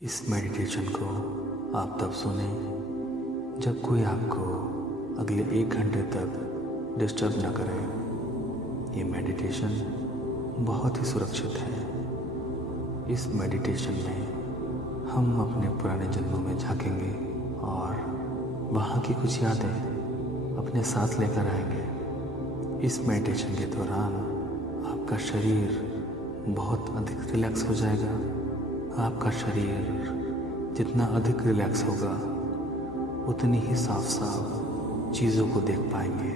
इस मेडिटेशन को आप तब सुने जब कोई आपको अगले 1 घंटे तक डिस्टर्ब न करे। ये मेडिटेशन बहुत ही सुरक्षित है। इस मेडिटेशन में हम अपने पुराने जन्मों में झांकेंगे और वहाँ की कुछ यादें अपने साथ लेकर आएंगे। इस मेडिटेशन के दौरान आपका शरीर बहुत अधिक रिलैक्स हो जाएगा। आपका शरीर जितना अधिक रिलैक्स होगा उतनी ही साफ साफ चीज़ों को देख पाएंगे।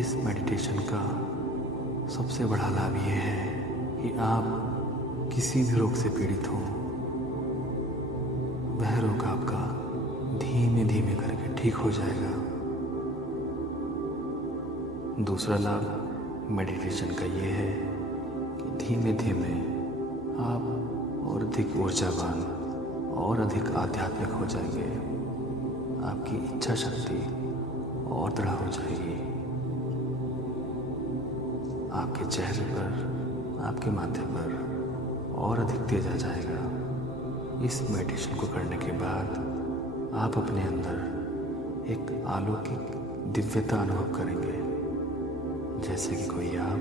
इस मेडिटेशन का सबसे बड़ा लाभ ये है कि आप किसी भी रोग से पीड़ित हो, वह रोग आपका धीमे धीमे करके ठीक हो जाएगा। दूसरा लाभ मेडिटेशन का ये है कि धीमे धीमे आप और अधिक ऊर्जावान और अधिक आध्यात्मिक हो जाएंगे। आपकी इच्छा शक्ति और दृढ़ हो जाएगी। आपके चेहरे पर, आपके माथे पर और अधिक तेज आ जाएगा। इस मेडिटेशन को करने के बाद आप अपने अंदर एक अलौकिक दिव्यता अनुभव करेंगे, जैसे कि कोई आप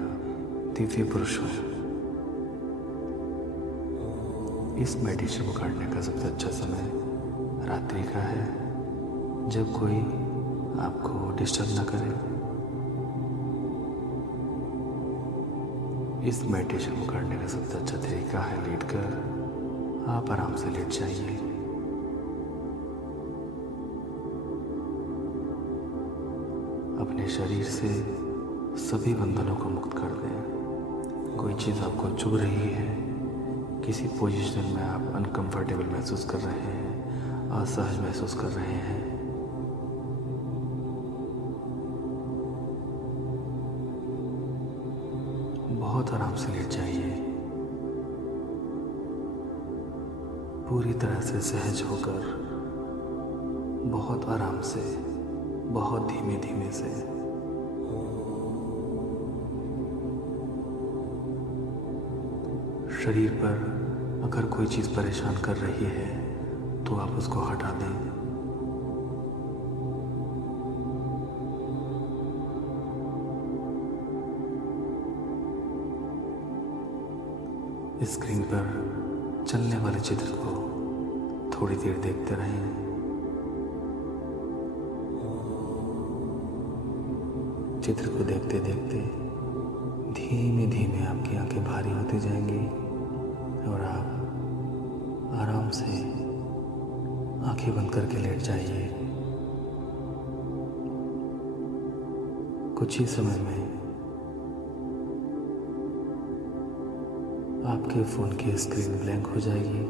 दिव्य पुरुष हो। इस मेडिटेशन को करने का सबसे अच्छा समय रात्रि का है, जब कोई आपको डिस्टर्ब ना करे। इस मेडिटेशन को करने का सबसे अच्छा तरीका है लेटकर। आप आराम से लेट जाइए। अपने शरीर से सभी बंधनों को मुक्त कर दें। कोई चीज़ आपको चुभ रही है, किसी पोजीशन में आप अनकंफर्टेबल महसूस कर रहे हैं, असहज महसूस कर रहे हैं, बहुत आराम से लेट जाइए। पूरी तरह से सहज होकर, बहुत आराम से, बहुत धीमे धीमे से। शरीर पर अगर कोई चीज़ परेशान कर रही है तो आप उसको हटा दें। स्क्रीन पर चलने वाले चित्र को थोड़ी देर देखते रहें। चित्र को देखते देखते धीमे धीमे आपकी आंखें भारी होती जाएंगी और आप आराम से आंखें बंद करके लेट जाइए। कुछ ही समय में आपके फ़ोन की स्क्रीन ब्लैंक हो जाएगी।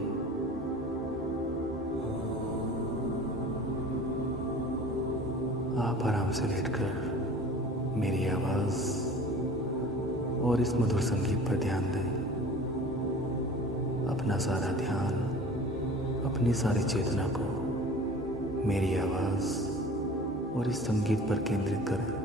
आप आराम से लेटकर मेरी आवाज़ और इस मधुर संगीत पर ध्यान दें। अपना सारा ध्यान, अपनी सारी चेतना को मेरी आवाज़ और इस संगीत पर केंद्रित करें।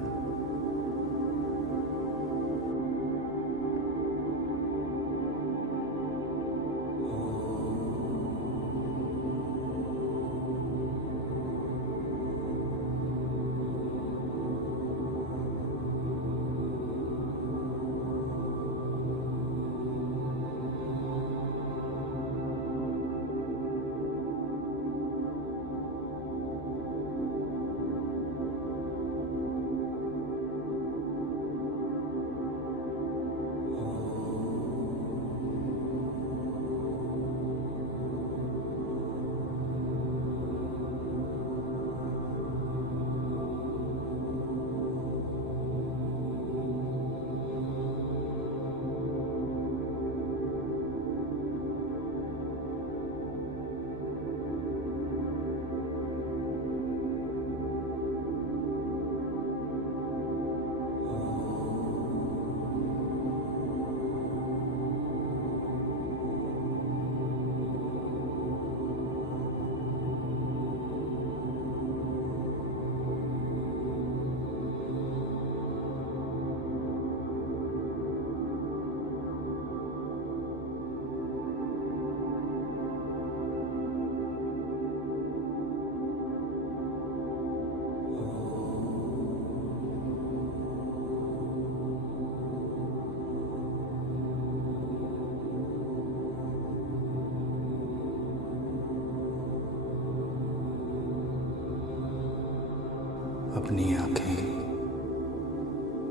अपनी आंखें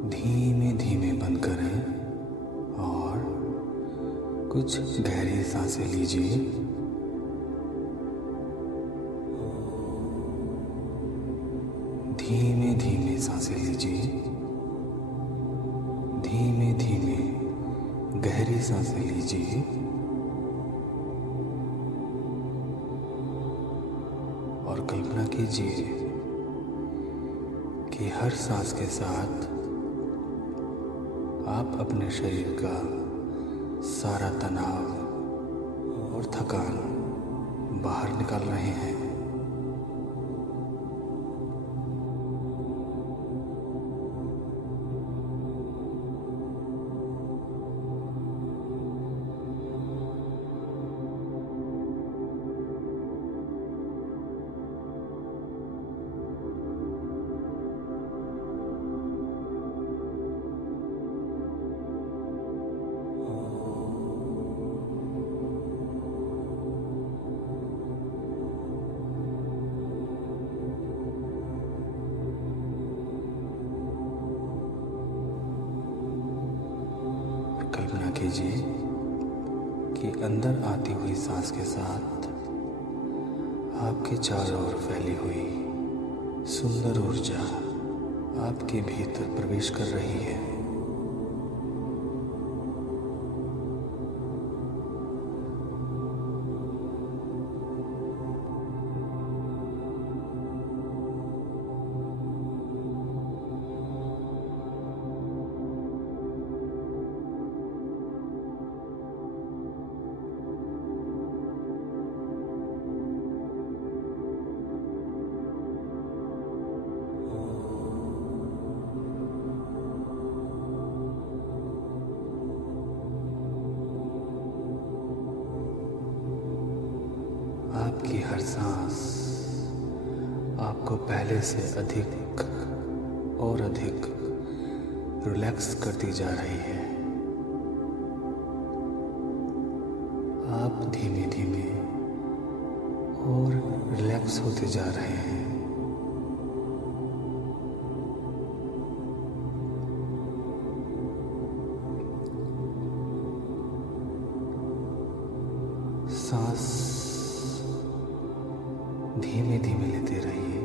धीमे धीमे बंद करें और कुछ गहरी सांसें लीजिए। धीमे धीमे सांसें लीजिए। धीमे धीमे गहरी सांसें लीजिए और कल्पना कीजिए कि हर सांस के साथ आप अपने शरीर का सारा तनाव और थकान बाहर निकाल रहे हैं। कल्पना कीजिए कि अंदर आती हुई सांस के साथ आपके चारों ओर फैली हुई सुंदर ऊर्जा आपके भीतर प्रवेश कर रही है। आपकी हर सांस आपको पहले से अधिक और अधिक रिलैक्स करती जा रही है। आप धीमे धीमे और रिलैक्स होते जा रहे हैं। सांस धीमे धीमे लेते रहिए।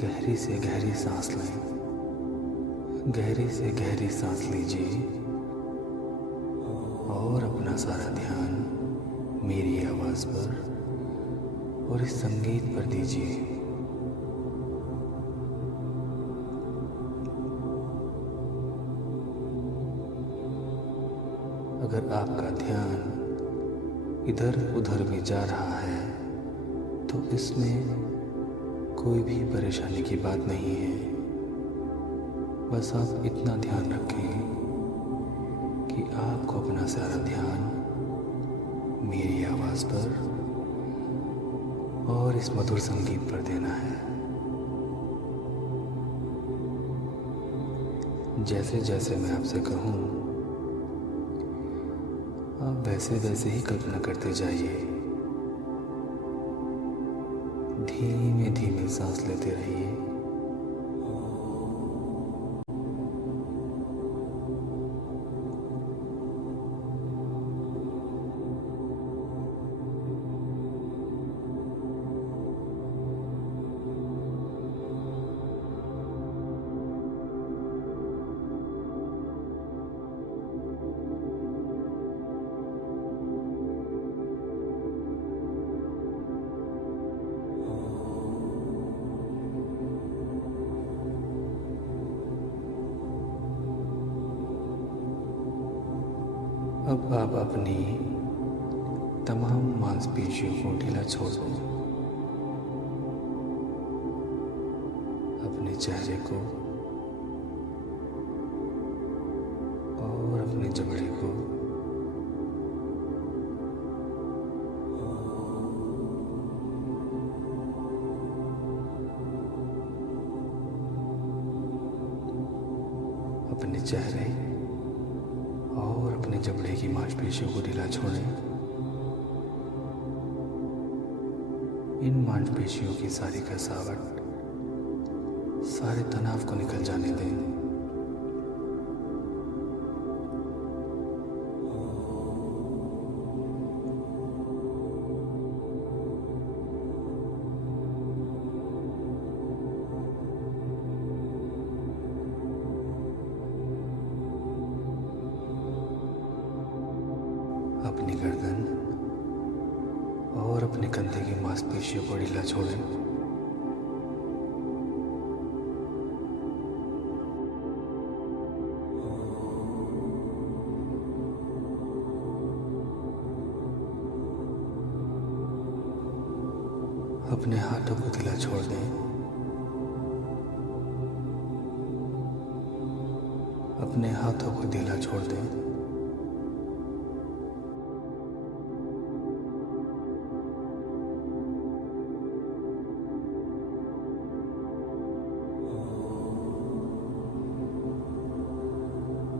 गहरी से गहरी सांस लें। गहरी से गहरी सांस लीजिए और अपना सारा ध्यान मेरी आवाज़ पर और इस संगीत पर दीजिए। अगर आपका ध्यान इधर उधर भी जा रहा है तो इसमें कोई भी परेशानी की बात नहीं है। बस आप इतना ध्यान रखें कि आपको अपना सारा ध्यान मेरी आवाज़ पर और इस मधुर संगीत पर देना है। जैसे जैसे मैं आपसे कहूँ आप वैसे वैसे ही कल्पना करते जाइए। धीमे धीमे सांस लेते रहिए। अब आप अपनी तमाम मांसपेशियों को ढीला छोड़ दो। अपने चेहरे को और अपने जबड़े को अपने चेहरे और अपने जबड़े की मांसपेशियों को ढीला छोड़ें। इन मांसपेशियों की सारी कसावट, सारे तनाव को निकल जाने दें। अपनी गर्दन और अपने कंधे की मांसपेशियों को ढीला छोड़ें। अपने हाथों को ढीला छोड़ दें। अपने हाथों को ढीला छोड़ दें।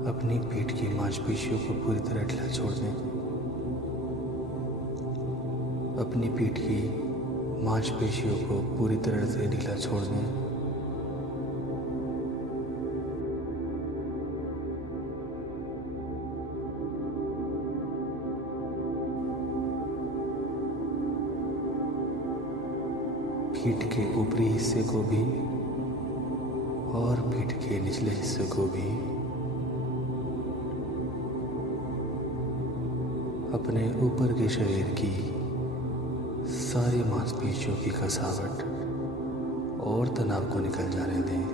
अपनी पीठ की मांसपेशियों को पूरी तरह ढीला छोड़ दें। अपनी पीठ की मांसपेशियों को पूरी तरह से ढीला छोड़ दें। पीठ के ऊपरी हिस्से को भी और पीठ के निचले हिस्से को भी अपने ऊपर के शरीर की सारी मांसपेशियों की कसावट और तनाव को निकल जाने दें।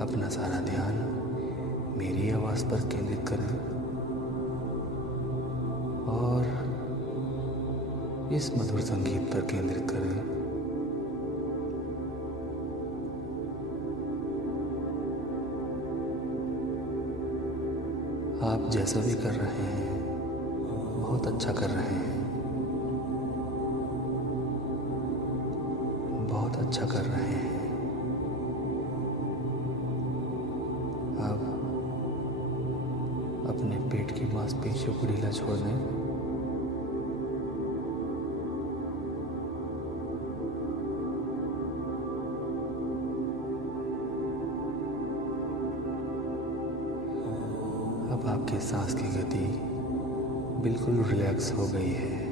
अपना सारा ध्यान मेरी आवाज़ पर केंद्रित करें और इस मधुर संगीत पर केंद्रित करें। आप जैसा भी कर रहे हैं बहुत अच्छा कर रहे हैं। बहुत अच्छा कर रहे हैं। आप अपने पेट की मांसपेशियों को ढीला छोड़ दें। अब आपके सांस की गति बिल्कुल रिलैक्स हो गई है।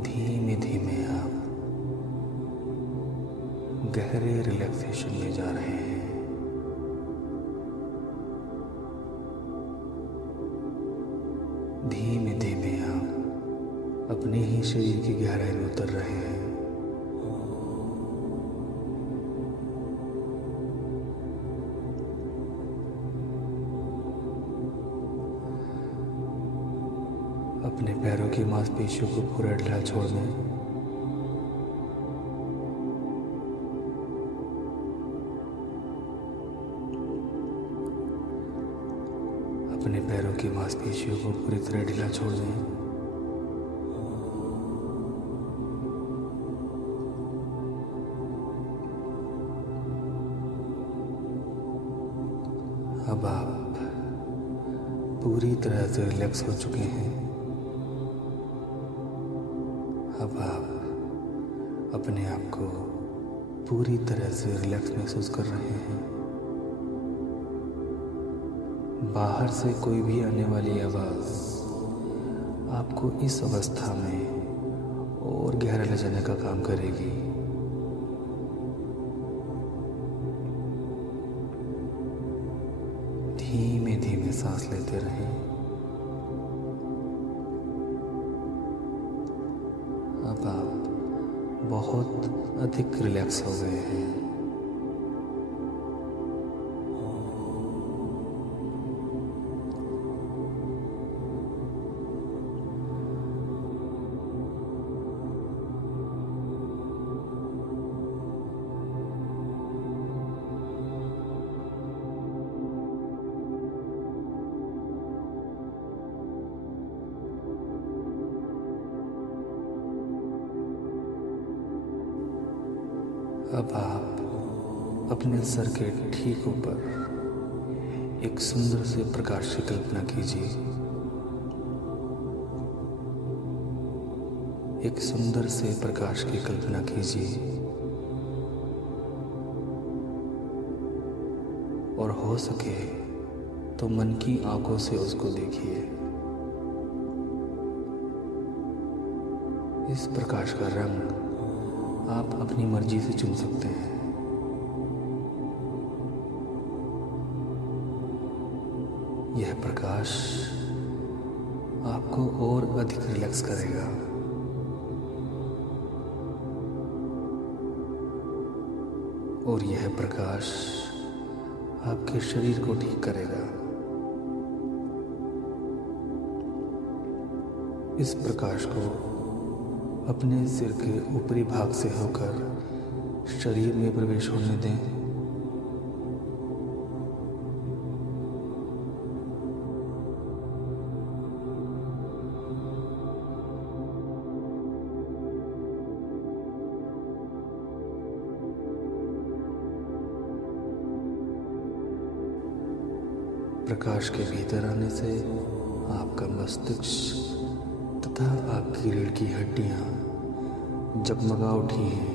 धीमे धीमे आप गहरे रिलैक्सेशन में जा रहे हैं। धीमे धीमे आप अपने ही शरीर की गहराई में उतर रहे हैं। अपने पैरों की मांसपेशियों को पूरा ढीला छोड़ दें। अपने पैरों की मांसपेशियों को पूरी तरह ढीला छोड़ दें। अब आप पूरी तरह से रिलैक्स हो चुके हैं। अब आप अपने आप को पूरी तरह से रिलैक्स महसूस कर रहे हैं। बाहर से कोई भी आने वाली आवाज़ आपको इस अवस्था में और गहरा ले जाने का काम करेगी। धीमे धीमे सांस लेते रहें। अब आप बहुत अधिक रिलैक्स हो गए हैं। अब आप अपने सर के ठीक ऊपर एक सुंदर से प्रकाश की कल्पना कीजिए। एक सुंदर से प्रकाश की कल्पना कीजिए और हो सके तो मन की आंखों से उसको देखिए। इस प्रकाश का रंग आप अपनी मर्जी से चुन सकते हैं। यह प्रकाश आपको और अधिक रिलैक्स करेगा। और यह प्रकाश आपके शरीर को ठीक करेगा। इस प्रकाश को अपने सिर के ऊपरी भाग से होकर शरीर में प्रवेश होने दें। प्रकाश के भीतर आने से आपका मस्तिष्क तथा आपकी रीढ़ की हड्डियां जगमगा उठी हैं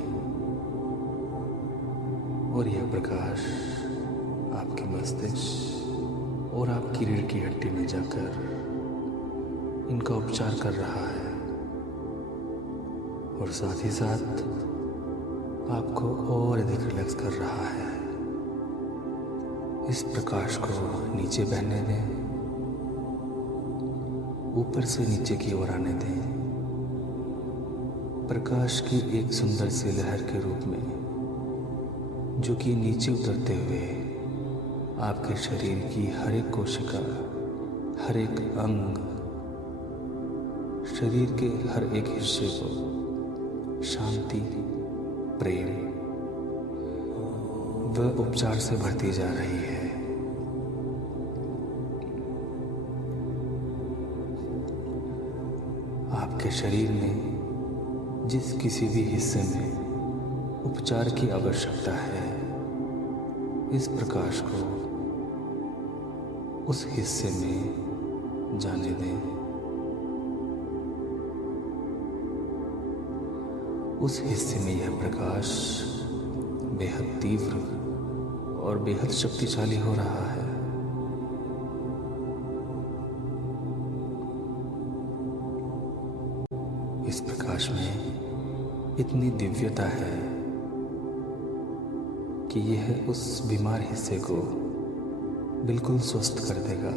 और यह प्रकाश आपके मस्तिष्क और आपकी रीढ़ की हड्डी में जाकर इनका उपचार कर रहा है और साथ ही साथ आपको और अधिक रिलैक्स कर रहा है। इस प्रकाश को नीचे बहने दें, ऊपर से नीचे की ओर आने दें। प्रकाश की एक सुंदर सी लहर के रूप में जो कि नीचे उतरते हुए आपके शरीर की हर एक कोशिका, हर एक अंग, शरीर के हर एक हिस्से को शांति, प्रेम व उपचार से भरती जा रही है। आपके शरीर में जिस किसी भी हिस्से में उपचार की आवश्यकता है, इस प्रकाश को उस हिस्से में जाने दें। उस हिस्से में यह प्रकाश बेहद तीव्र और बेहद शक्तिशाली हो रहा है। इस प्रकाश में इतनी दिव्यता है कि यह उस बीमार हिस्से को बिल्कुल स्वस्थ कर देगा,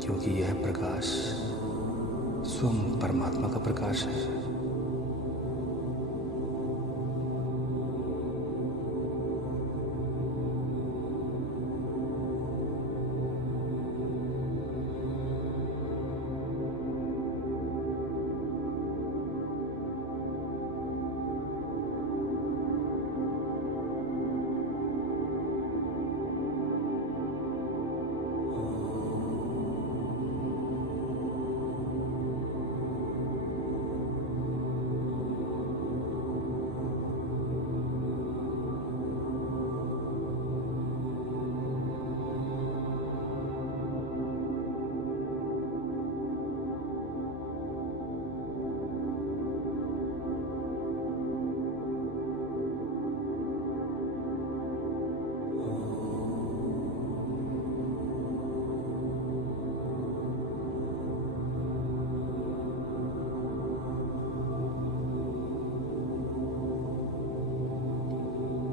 क्योंकि यह प्रकाश स्वयं परमात्मा का प्रकाश है।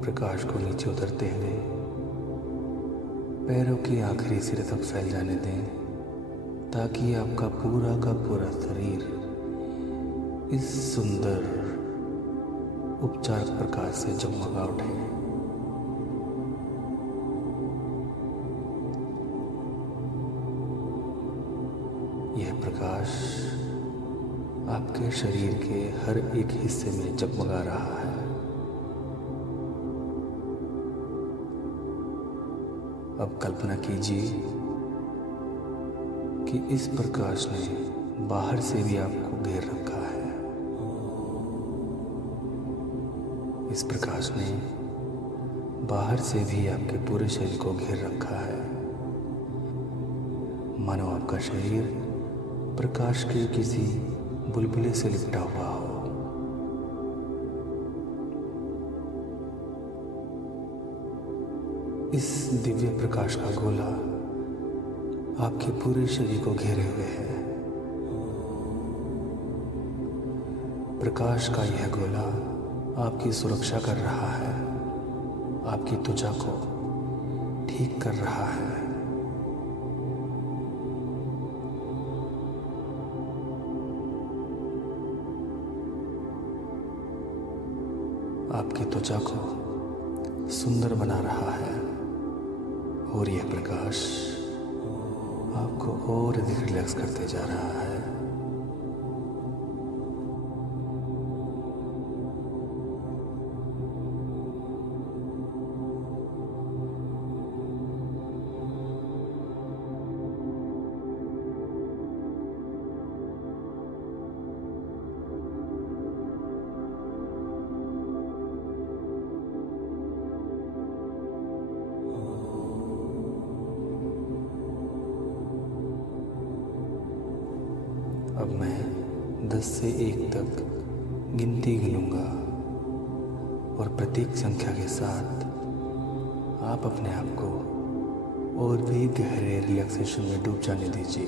प्रकाश को नीचे उतरते हुए पैरों के आखिरी सिरे तक फैल जाने दें, ताकि आपका पूरा का पूरा शरीर इस सुंदर उपचार प्रकाश से जगमगा उठे। यह प्रकाश आपके शरीर के हर एक हिस्से में जगमगा रहा है। अब कल्पना कीजिए कि इस प्रकाश ने बाहर से भी आपको घेर रखा है। इस प्रकाश ने बाहर से भी आपके पूरे शरीर को घेर रखा है, मानो आपका शरीर प्रकाश के किसी बुलबुले से लिपटा हुआ हो। इस दिव्य प्रकाश का गोला आपके पूरे शरीर को घेरे हुए है। प्रकाश का यह गोला आपकी सुरक्षा कर रहा है, आपकी त्वचा को ठीक कर रहा है। आपकी त्वचा को सुंदर बना रहा है और यह प्रकाश आपको और अधिक रिलैक्स करते जा रहा है। अब मैं 10 से 1 तक गिनती गिनूंगा और प्रत्येक संख्या के साथ आप अपने आप को और भी गहरे रिलैक्सेशन में डूब जाने दीजिए।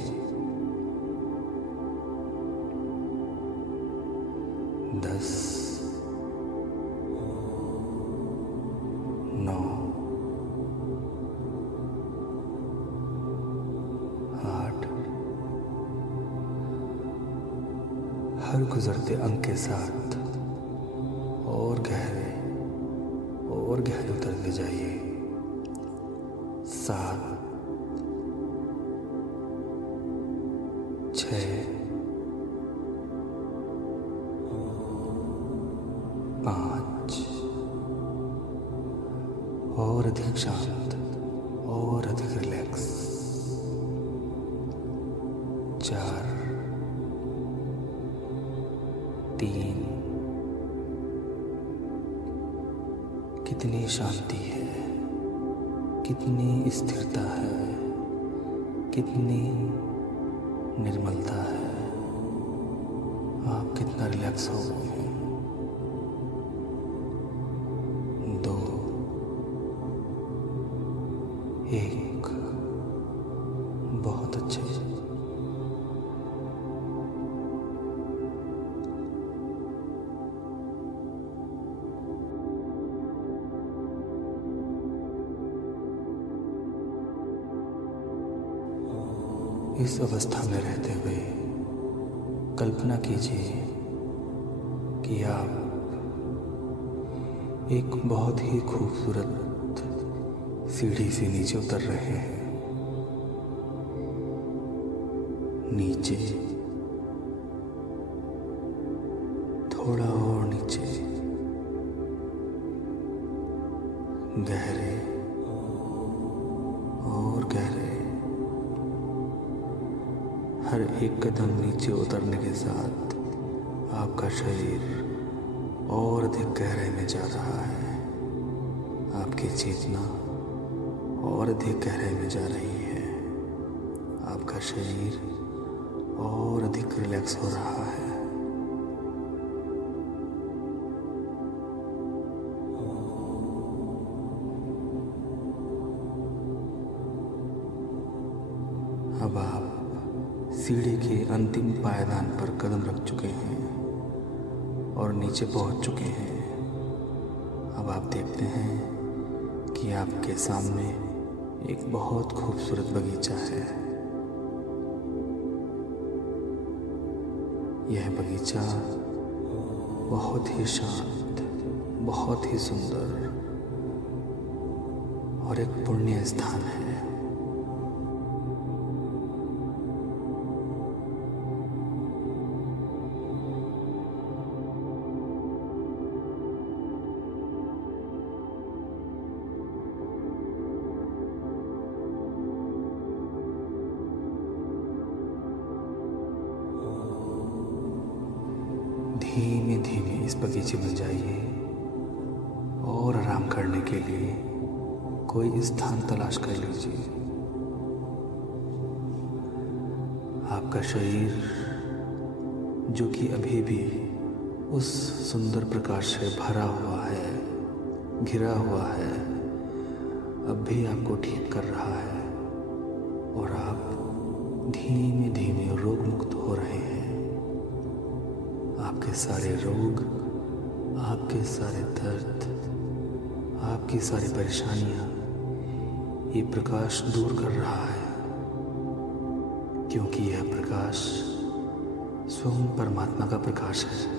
10, 9, 8। हर गुजरते अंक के साथ और गहरे उतरते जाइए। 7, 6, 5 और अधिक शांत और अधिक रिलैक्स। 4, 3। कितनी शांति है, कितनी स्थिरता है, कितनी निर्मलता है। आप कितना रिलैक्स हो गए हैं। 2, 1। बहुत अच्छे। इस अवस्था में रहते हुए कल्पना कीजिए कि आप एक बहुत ही खूबसूरत सीढ़ी से नीचे उतर रहे हैं। नीचे, थोड़ा और नीचे, गहरे और गहरे। हर एक कदम नीचे उतरने के साथ आपका शरीर और अधिक गहराई में जा रहा है। आपकी चेतना और अधिक गहराई में जा रही है। आपका शरीर और अधिक रिलैक्स हो रहा है। अब आप सीढ़ी के अंतिम पायदान पर कदम रख चुके हैं और नीचे पहुंच चुके हैं। अब आप देखते हैं कि आपके सामने एक बहुत खूबसूरत बगीचा है। यह बगीचा बहुत ही शांत, बहुत ही सुंदर और एक पुण्य स्थान है। धीमे धीमे इस बगीचे में जाइए के लिए कोई स्थान तलाश कर लीजिए। आपका शरीर, जो कि अभी भी उस सुंदर प्रकाश से भरा हुआ है, घिरा हुआ है, अब भी आपको ठीक कर रहा है और आप धीमे धीमे रोग मुक्त हो रहे हैं। आपके सारे रोग, आपके सारे दर्द, आपकी सारी परेशानियां ये प्रकाश दूर कर रहा है, क्योंकि यह प्रकाश स्वयं परमात्मा का प्रकाश है।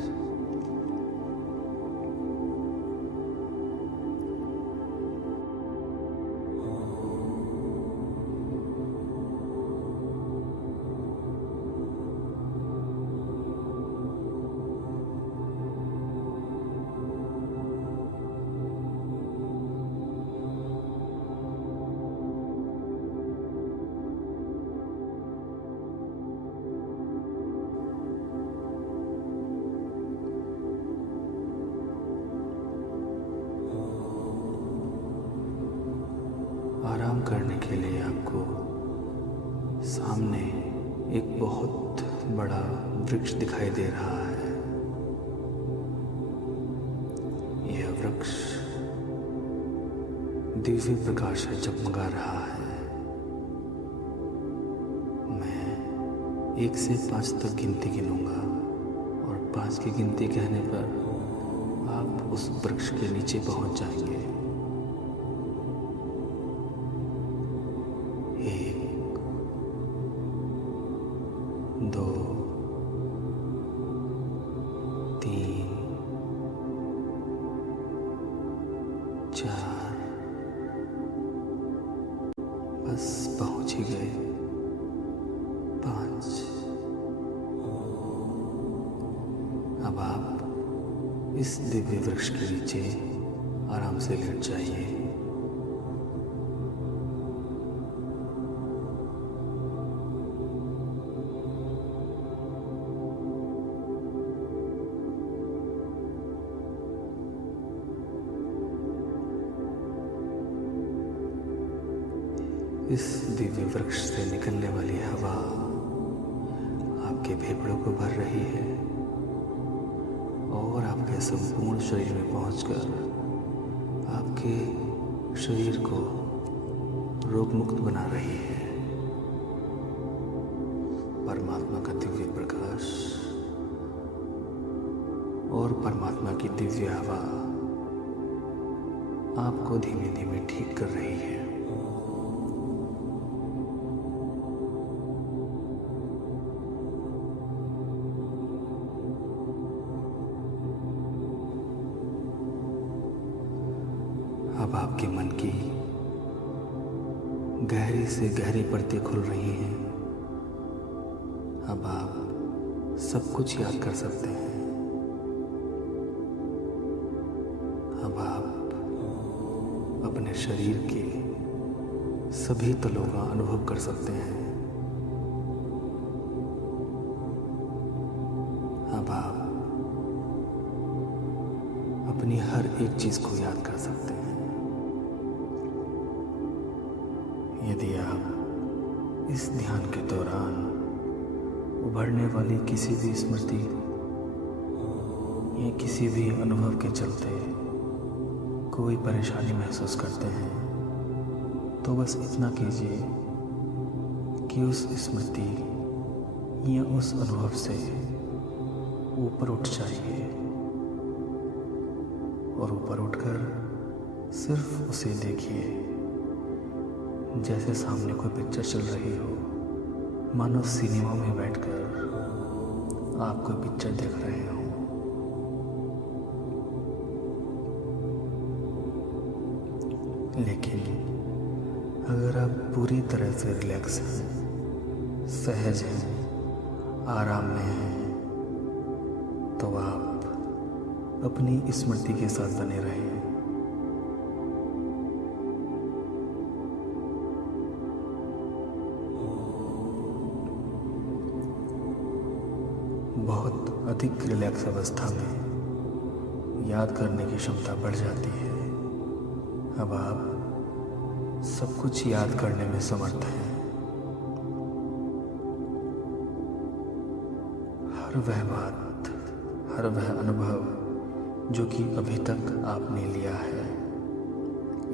आराम करने के लिए आपको सामने एक बहुत बड़ा वृक्ष दिखाई दे रहा है। यह वृक्ष दिव्य प्रकाश से जगमगा रहा है। मैं 1 से 5 तक गिनती गिनूंगा और 5 की गिनती कहने पर आप उस वृक्ष के नीचे पहुंच जाएंगे। 1, 2, 3, 4, बस पहुंच ही गए। 5। अब आप इस दिव्य वृक्ष के नीचे आराम से लेट जाइए। इस दिव्य वृक्ष से निकलने वाली हवा आपके फेफड़ों को भर रही है और आपके संपूर्ण शरीर में पहुंचकर आपके शरीर को रोग मुक्त बना रही है। परमात्मा का दिव्य प्रकाश और परमात्मा की दिव्य हवा आपको धीमे धीमे ठीक कर रही है। अब आपके मन की गहरी से गहरी परतें खुल रही हैं। अब आप सब कुछ याद कर सकते हैं। अब आप अपने शरीर के सभी तलों का अनुभव कर सकते हैं। अब आप अपनी हर एक चीज को याद कर सकते हैं। यदि आप इस ध्यान के दौरान उभरने वाली किसी भी स्मृति या किसी भी अनुभव के चलते कोई परेशानी महसूस करते हैं, तो बस इतना कीजिए कि उस स्मृति या उस अनुभव से ऊपर उठ जाइए और ऊपर उठकर सिर्फ उसे देखिए, जैसे सामने कोई पिक्चर चल रही हो, मानो सिनेमा में बैठकर आप कोई पिक्चर देख रहे हो। लेकिन अगर आप पूरी तरह से रिलैक्स हैं, सहज हैं, आराम में हैं, तो आप अपनी स्मृति के साथ बने रहें। बहुत अधिक रिलैक्स अवस्था में याद करने की क्षमता बढ़ जाती है। अब आप सब कुछ याद करने में समर्थ हैं। हर वह बात, हर वह अनुभव जो कि अभी तक आपने लिया है,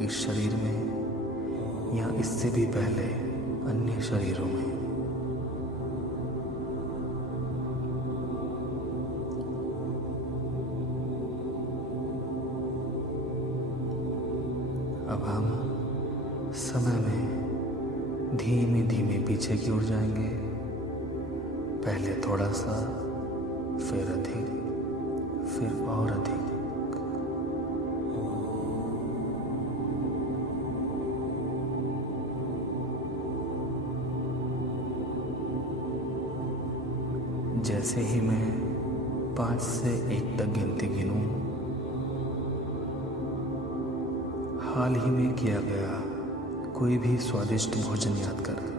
इस शरीर में या इससे भी पहले अन्य शरीरों में। अब हम समय में धीमे धीमे पीछे की ओर जाएंगे। पहले थोड़ा सा, फिर अधिक, फिर और अधिक। जैसे ही मैं 5 से 1 तक गिनती गिनूं, हाल ही में किया गया कोई भी स्वादिष्ट भोजन याद करें।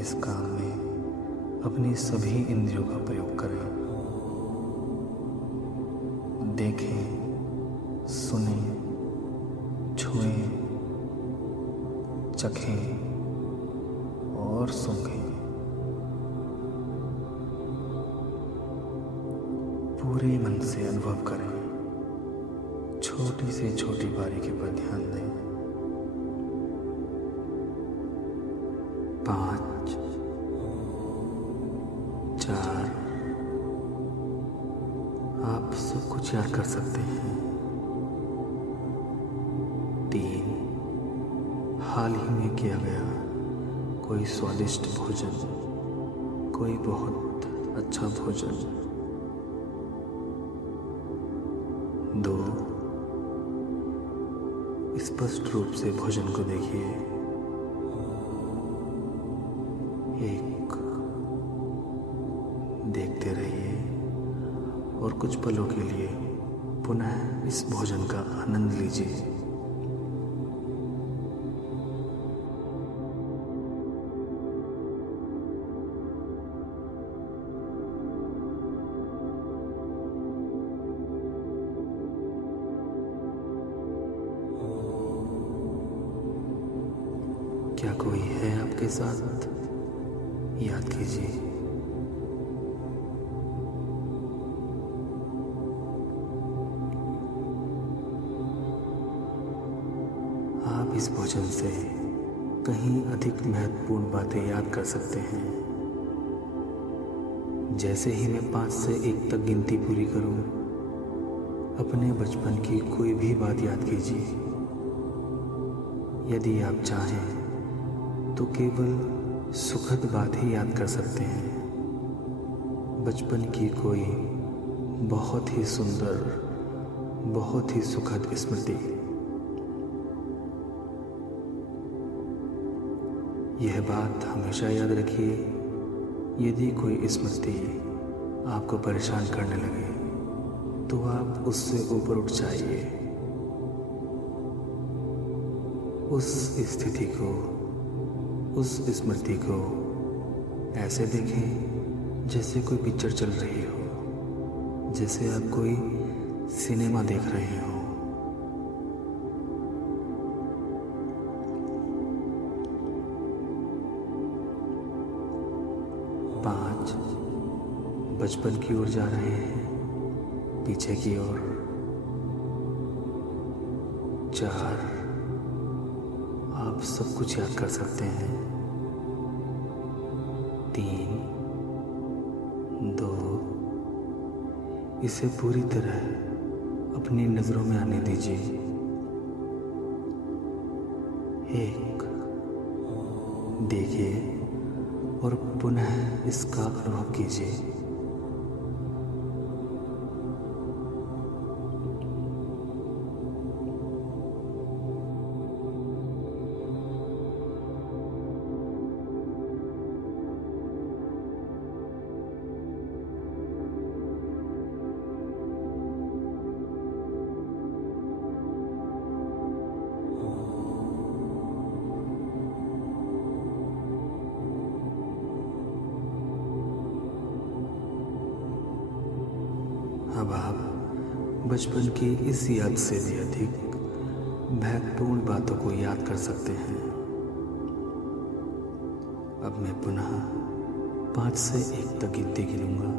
इस काम में अपनी सभी इंद्रियों का प्रयोग करें। देखें, सुनें, छुएं, चखें और सूंघें। पूरे मन से अनुभव करें। छोटी से छोटी बारीकी पर ध्यान दें। 5, 4, आप सब कुछ याद कर सकते हैं। 3, हाल ही में किया गया कोई स्वादिष्ट भोजन, कोई बहुत अच्छा भोजन। 2, स्पष्ट रूप से भोजन को देखिए। 1, देखते रहिए और कुछ पलों के लिए पुनः इस भोजन का आनंद लीजिए। क्या कोई है आपके साथ? याद कीजिए। आप इस भोजन से कहीं अधिक महत्वपूर्ण बातें याद कर सकते हैं। जैसे ही मैं 5 से 1 तक गिनती पूरी करूं, अपने बचपन की कोई भी बात याद कीजिए। यदि आप चाहें तो केवल सुखद बात ही याद कर सकते हैं। बचपन की कोई बहुत ही सुंदर, बहुत ही सुखद स्मृति। यह बात हमेशा याद रखिए, यदि कोई स्मृति आपको परेशान करने लगे तो आप उससे ऊपर उठ जाइए। उस स्थिति को, उस स्मृति को ऐसे देखें जैसे कोई पिक्चर चल रही हो, जैसे आप कोई सिनेमा देख रहे हो। पाँच, बचपन की ओर जा रहे हैं, पीछे की ओर। 4, आप सब कुछ याद कर सकते हैं। 3, 2, इसे पूरी तरह अपनी नज़रों में आने दीजिए। 1, देखिए और पुनः इसका अनुभव कीजिए। अब आप बचपन की इस याद से भी अधिक महत्वपूर्ण बातों को याद कर सकते हैं। अब मैं पुनः 5 से 1 तक गिनती गिनूंगा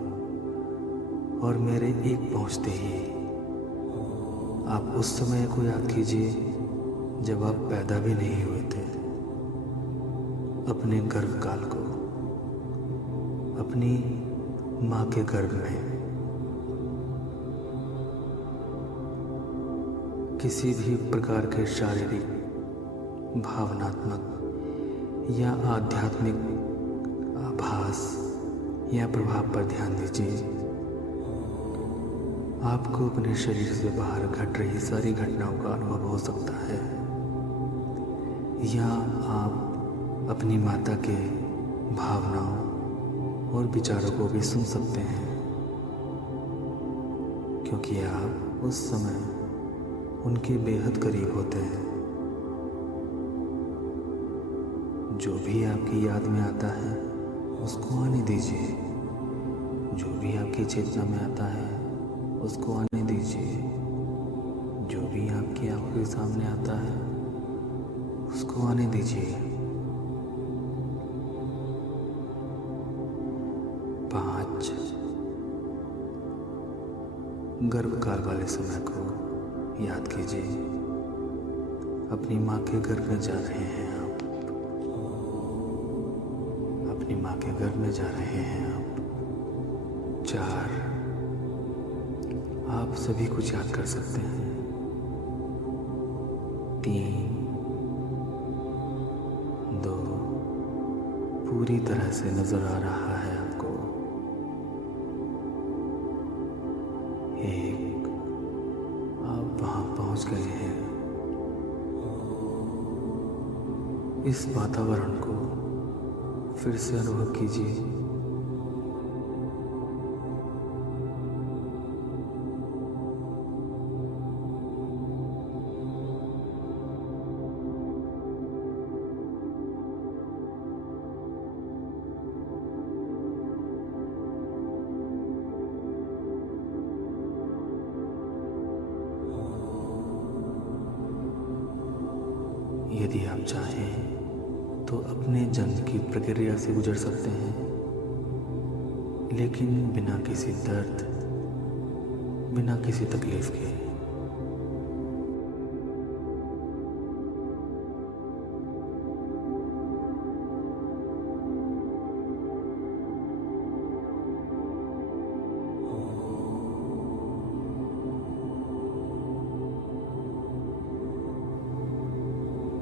और मेरे 1 पहुंचते ही आप उस समय को याद कीजिए जब आप पैदा भी नहीं हुए थे। अपने गर्भकाल को, अपनी माँ के गर्भ में किसी भी प्रकार के शारीरिक, भावनात्मक या आध्यात्मिक आभास या प्रभाव पर ध्यान दीजिए। आपको अपने शरीर से बाहर घट रही सारी घटनाओं का अनुभव हो सकता है, या आप अपनी माता के भावनाओं और विचारों को भी सुन सकते हैं, क्योंकि आप उस समय उनके बेहद करीब होते हैं। जो भी आपकी याद में आता है उसको आने दीजिए, जो भी आपकी चेतना में आता है उसको आने दीजिए, जो भी आपकी आंखों के सामने आता है उसको आने दीजिए। 5 गर्भकाल वाले समय को याद कीजिए। अपनी माँ के गर्भ में जा रहे हैं आप, अपनी माँ के गर्भ में जा रहे हैं आप। 4 आप सभी कुछ याद कर सकते हैं। 3 2 पूरी तरह से नजर आ रहा है आपको। 1 आप वहां पहुंच गए हैं। इस वातावरण को फिर से अनुभव कीजिए। यदि आप चाहें तो अपने जन्म की प्रक्रिया से गुजर सकते हैं, लेकिन बिना किसी दर्द, बिना किसी तकलीफ के।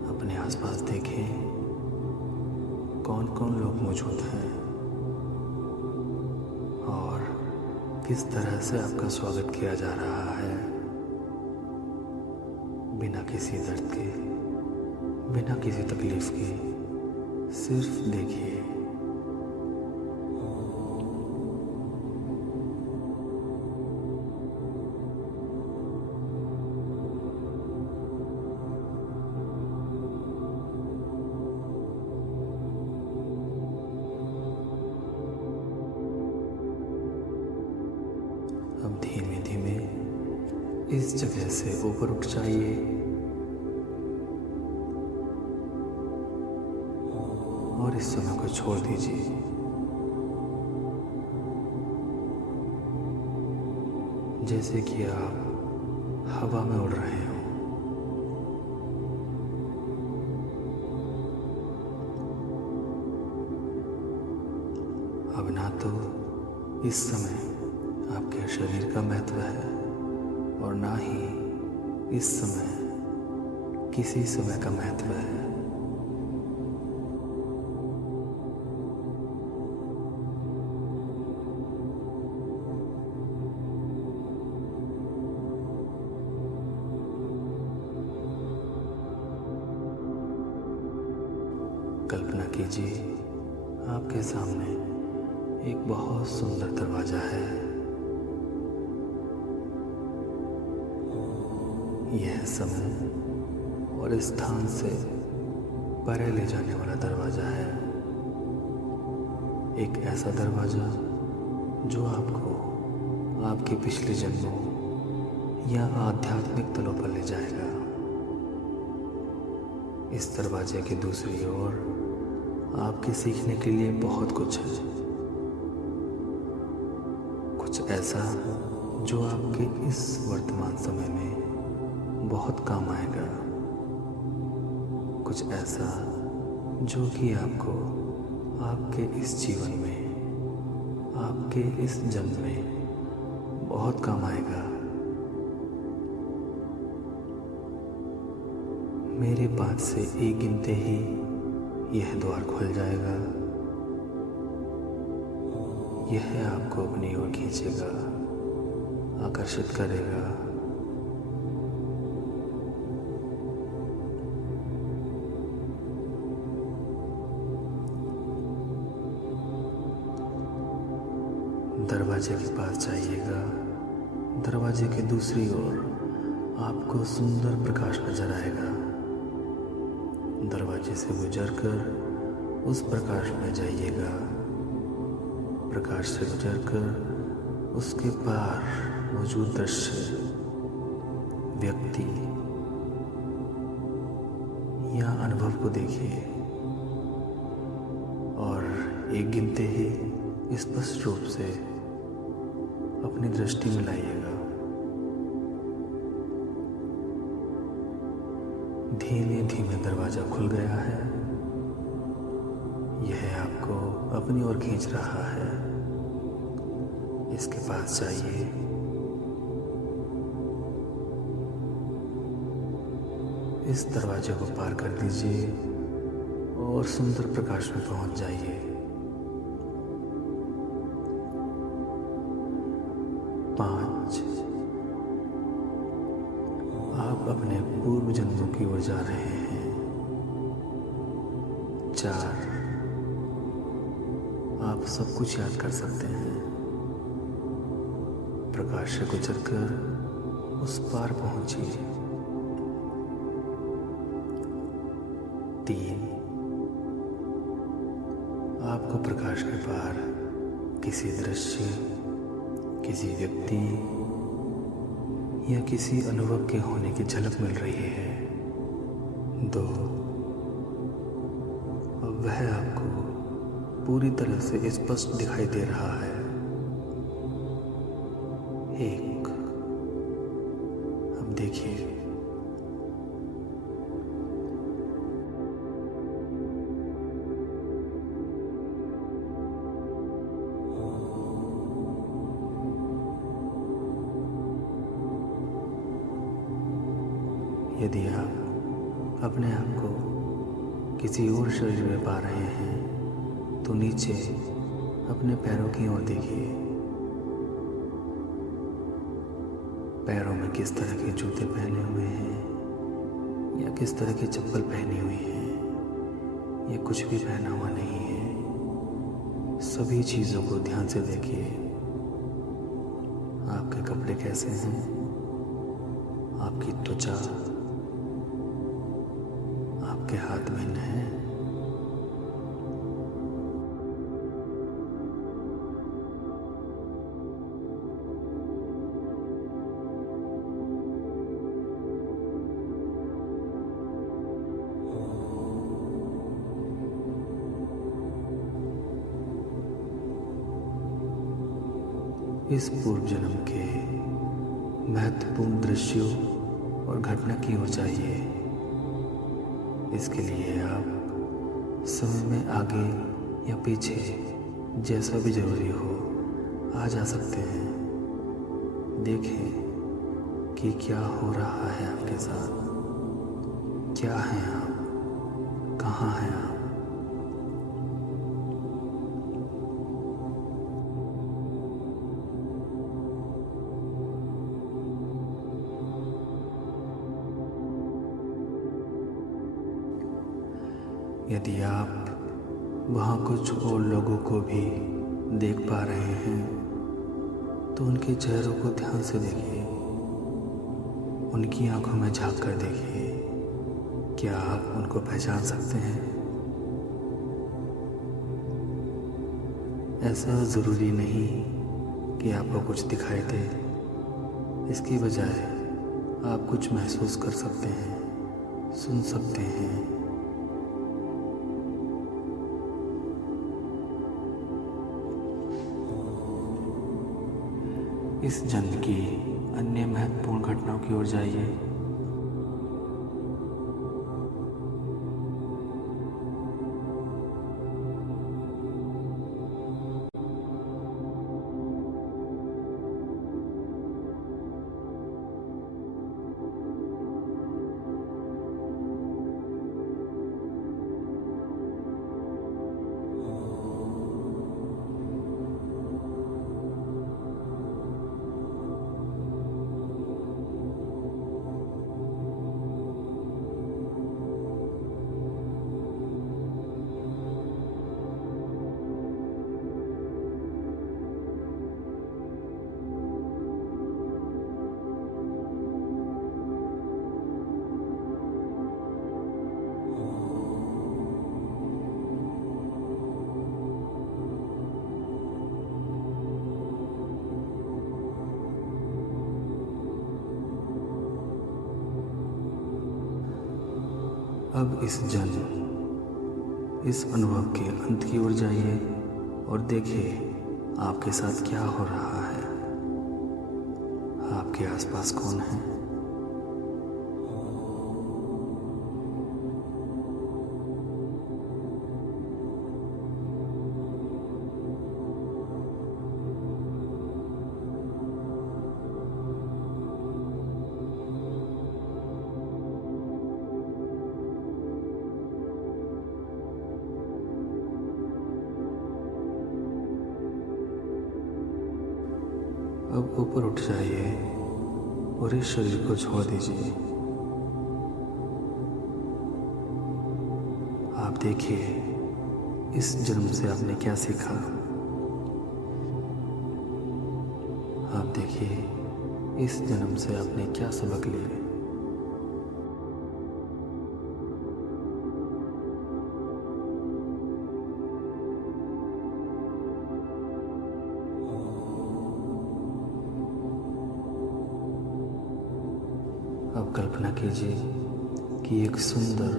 अपने आसपास देखें कौन कौन लोग मौजूद हैं और किस तरह से आपका स्वागत किया जा रहा है। बिना किसी दर्द के, बिना किसी तकलीफ के, सिर्फ देखिए। अब धीमे धीमे इस जगह से ऊपर उठ जाइए और इस समय को छोड़ दीजिए। जैसे कि आप हवा में उड़ रहे हो। अब ना तो इस समय आपके शरीर का महत्व है और ना ही इस समय किसी समय का महत्व है। कल्पना कीजिए आपके सामने एक बहुत सुंदर दरवाजा है। यह समय और स्थान से परे ले जाने वाला दरवाजा है। एक ऐसा दरवाजा जो आपको आपके पिछले जन्मों या आध्यात्मिक तलों पर ले जाएगा। इस दरवाजे की दूसरी ओर आपके सीखने के लिए बहुत कुछ है, कुछ ऐसा जो आपके इस वर्तमान समय में बहुत काम आएगा, कुछ ऐसा जो कि आपको आपके इस जीवन में, आपके इस जन्म में बहुत काम आएगा। मेरे 5 से 1 गिनते ही यह द्वार खुल जाएगा। यह आपको अपनी ओर खींचेगा, आकर्षित करेगा। दरवाजे के पास जाइएगा। दरवाजे के दूसरी ओर आपको सुंदर प्रकाश नजर आएगा। दरवाजे से गुजरकर उस प्रकाश में जाइएगा। प्रकाश से गुजरकर उसके पार मौजूद दृश्य, व्यक्ति या अनुभव को देखिए और 1 गिनते ही स्पष्ट रूप से अपनी दृष्टि में लाइएगा। धीमे धीमे दरवाजा खुल गया है। यह आपको अपनी ओर खींच रहा है। इसके पास जाइए। इस दरवाजे को पार कर दीजिए और सुंदर प्रकाश में पहुंच जाइए। 5 आप अपने पूर्व जन्मों की ओर जा रहे हैं। 4 आप सब कुछ याद कर सकते हैं। प्रकाश से गुजरकर उस पार पहुंचिए। 3 आपको प्रकाश के पार किसी दृश्य, किसी व्यक्ति या किसी अनुभव के होने की झलक मिल रही है। 2 वह आपको पूरी तरह से स्पष्ट दिखाई दे रहा है। 1 अब देखिए। यदि आप अपने आप को किसी और शरीर में पा रहे हैं तो नीचे अपने पैरों की ओर देखिए। पैरों में किस तरह के जूते पहने हुए हैं या किस तरह की चप्पल पहनी हुई है या कुछ भी पहना हुआ नहीं है। सभी चीज़ों को ध्यान से देखिए। आपके कपड़े कैसे हैं, आपकी त्वचा, आपके हाथ भिन्न हैं। इस पूर्व जन्म के महत्वपूर्ण दृश्यों और घटना की ओर जाइए। इसके लिए आप समय में आगे या पीछे जैसा भी जरूरी हो आ जा सकते हैं। देखें कि क्या हो रहा है आपके साथ, क्या हैं आप, कहाँ हैं आप। यदि आप वहाँ कुछ और लोगों को भी देख पा रहे हैं तो उनके चेहरों को ध्यान से देखिए, उनकी आंखों में झांक कर देखिए। क्या आप उनको पहचान सकते हैं? ऐसा ज़रूरी नहीं कि आपको कुछ दिखाई दे, इसकी बजाय आप कुछ महसूस कर सकते हैं, सुन सकते हैं। इस जन्म की अन्य महत्वपूर्ण घटनाओं की ओर जाइए। अब इस जन्म, इस अनुभव के अंत की ओर जाइए और देखिए आपके साथ क्या हो रहा है। आपके आसपास कौन है? अब ऊपर उठ जाइए और इस शरीर को छोड़ दीजिए। आप देखिए इस जन्म से आपने क्या सीखा। आप देखिए इस जन्म से आपने क्या सबक लिए। अब कल्पना कीजिए कि एक सुंदर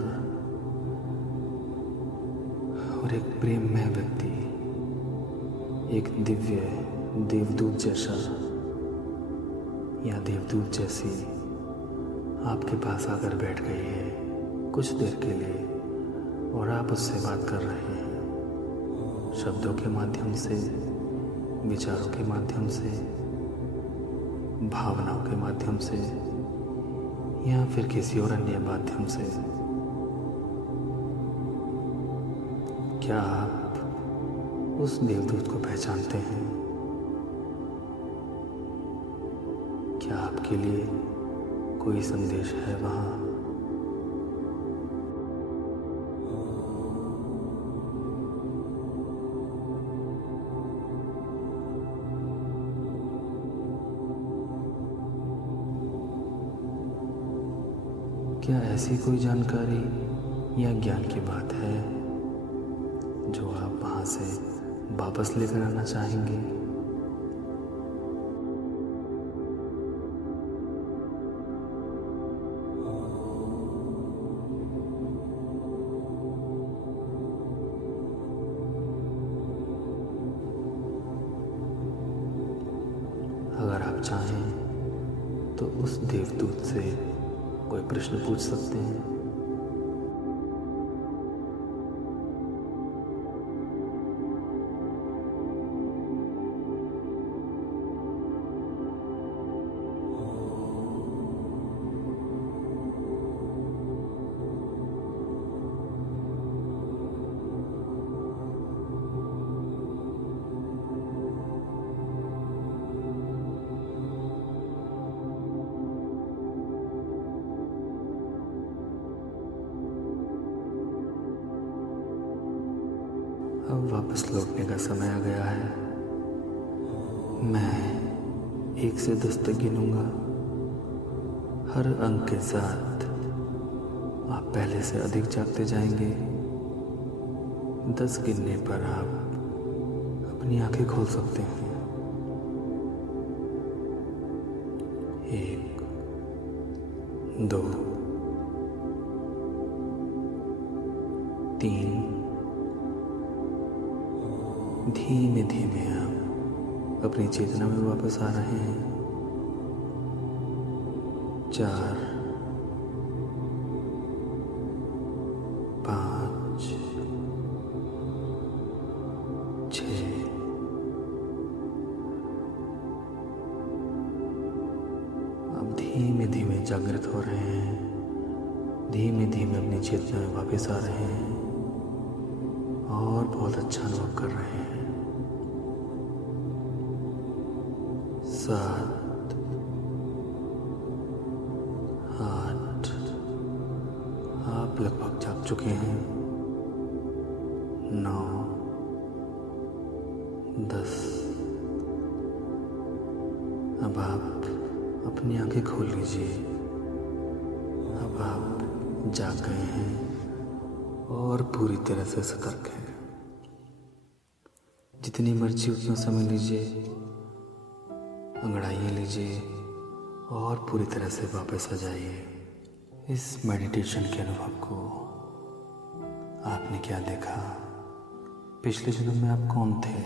और एक प्रेममय व्यक्ति, एक दिव्य देवदूत जैसा या देवदूत जैसी आपके पास आकर बैठ गई है कुछ देर के लिए, और आप उससे बात कर रहे हैं शब्दों के माध्यम से, विचारों के माध्यम से, भावनाओं के माध्यम से, या फिर किसी और अन्य माध्यम से। क्या आप उस देवदूत को पहचानते हैं? क्या आपके लिए कोई संदेश है वहाँ? क्या ऐसी कोई जानकारी या ज्ञान की बात है जो आप वहाँ से वापस लेकर आना चाहेंगे? अगर आप चाहें तो उस देवदूत से कोई प्रश्न पूछ सकते हैं। अब वापस लौटने का समय आ गया है। मैं 1 से 10 तक गिनूंगा। हर अंक के साथ आप पहले से अधिक जागते जाएंगे। 10 गिनने पर आप अपनी आंखें खोल सकते हैं। 1, 2, 3। धीमे धीमे आप अपनी चेतना में वापस आ रहे हैं। 4, 5, 6। आप धीमे धीमे जागृत हो रहे हैं, धीमे धीमे अपनी चेतना में वापस आ रहे हैं और बहुत अच्छा अनुभव कर रहे हैं। 7, 8। आप लगभग जाग चुके हैं। 9, 10। अब आप अपनी आंखें खोल लीजिए। अब आप जाग गए हैं और पूरी तरह से सतर्क हैं। जितनी मर्जी उतना समय लीजिए, अंगड़ाइयाँ लीजिए और पूरी तरह से वापस आ जाइए। इस मेडिटेशन के अनुभव को आपने क्या देखा? पिछले जन्म में आप कौन थे?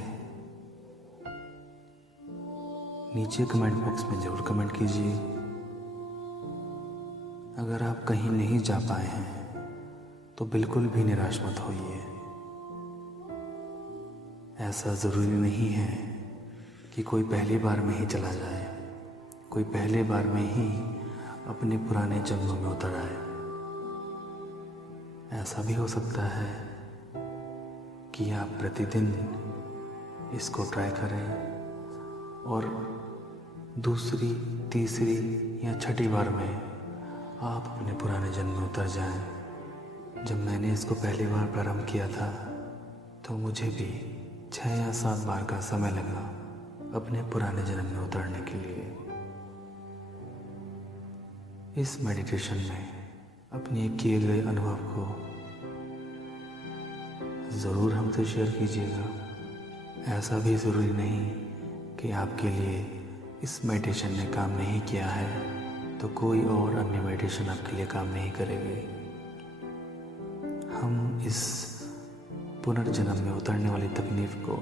नीचे कमेंट बॉक्स में ज़रूर कमेंट कीजिए। अगर आप कहीं नहीं जा पाए हैं तो बिल्कुल भी निराश मत होइए। ऐसा ज़रूरी नहीं है कि कोई पहली बार में ही चला जाए, कोई पहले बार में ही अपने पुराने जन्मों में उतर आए। ऐसा भी हो सकता है कि आप प्रतिदिन इसको ट्राई करें और दूसरी, तीसरी या छठी बार में आप अपने पुराने जन्म में उतर जाएं। जब मैंने इसको पहली बार प्रारंभ किया था तो मुझे भी 6 या 7 बार का समय लगा अपने पुराने जन्म में उतरने के लिए। इस मेडिटेशन में अपने किए गए अनुभव को ज़रूर हमसे शेयर कीजिएगा। ऐसा भी ज़रूरी नहीं कि आपके लिए इस मेडिटेशन ने काम नहीं किया है तो कोई और अन्य मेडिटेशन आपके लिए काम नहीं करेगी। हम इस पुनर्जन्म में उतरने वाली तकनीक को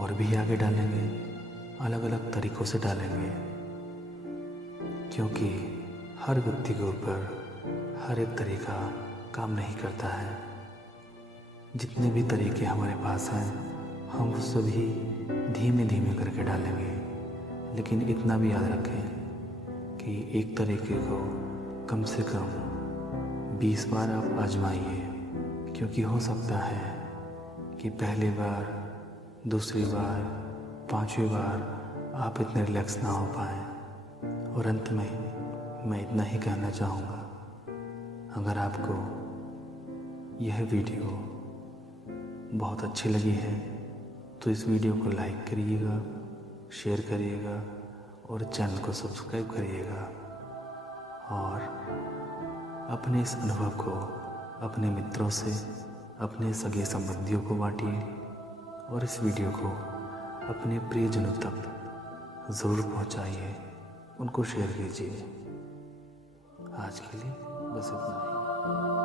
और भी आगे डालेंगे, अलग अलग तरीक़ों से डालेंगे, क्योंकि हर व्यक्ति के ऊपर हर एक तरीका काम नहीं करता है। जितने भी तरीके हमारे पास हैं हम उस सभी धीमे धीमे करके डालेंगे, लेकिन इतना भी याद रखें कि एक तरीके को कम से कम 20 बार आप आजमाइए, क्योंकि हो सकता है कि पहली बार, दूसरी बार, 5वीं बार आप इतने रिलैक्स ना हो पाएँ। और अंत में मैं इतना ही कहना चाहूँगा, अगर आपको यह वीडियो बहुत अच्छी लगी है तो इस वीडियो को लाइक करिएगा, शेयर करिएगा और चैनल को सब्सक्राइब करिएगा और अपने इस अनुभव को अपने मित्रों से, अपने सगे संबंधियों को बांटिए और इस वीडियो को अपने प्रियजनों तक ज़रूर पहुंचाइए, उनको शेयर कीजिए। आज के लिए बस इतना ही।